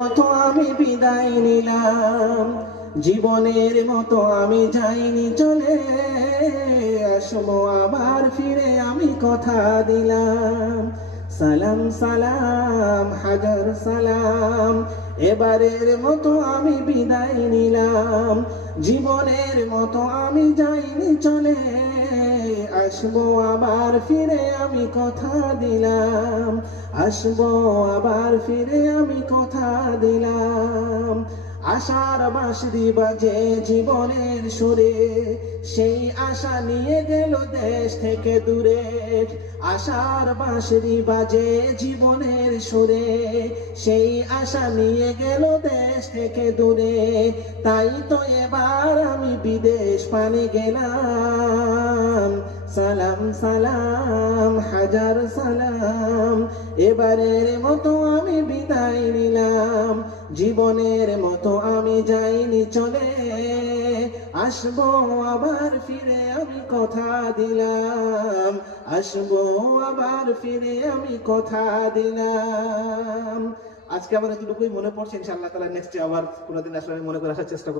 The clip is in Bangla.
মতো আমি বিদায় নিলাম, জীবনের মতো আমি যাইনি চলে, আসবো আবার ফিরে আমি কথা দিলাম। সালাম সালাম হাজার সালাম, এবারের মতো আমি বিদায় নিলাম, জীবনের মতো আমি যাইনি চলে, আসবো আবার ফিরে আমি কথা দিলাম, আসবো আবার ফিরে আমি কথা দিলাম। আশার বাঁশরি বাজে জীবনের সুরে, সেই আশা নিয়ে গেল দেশ থেকে দূরে। আশার বাঁশরি বাজে জীবনের সুরে, সেই আশা নিয়ে গেল দেশ থেকে দূরে। তাই তো এবার আমি বিদেশ পানে গেলাম, সালাম সালাম হাজার সালাম, এবারের মতো আমি বিদায় নিলাম, জীবনের মতো আমি যাইনি চলে, আসবো আবার ফিরে আমি কথা দিলাম, আসবো আবার ফিরে আমি কথা দিলাম। আজকে আবার এতটুকুই মনে পড়ছে, ইনশাআল্লাহ তাআলা নেক্সট আবার কোনোদিন আসলে মনে করে আসার চেষ্টা করব।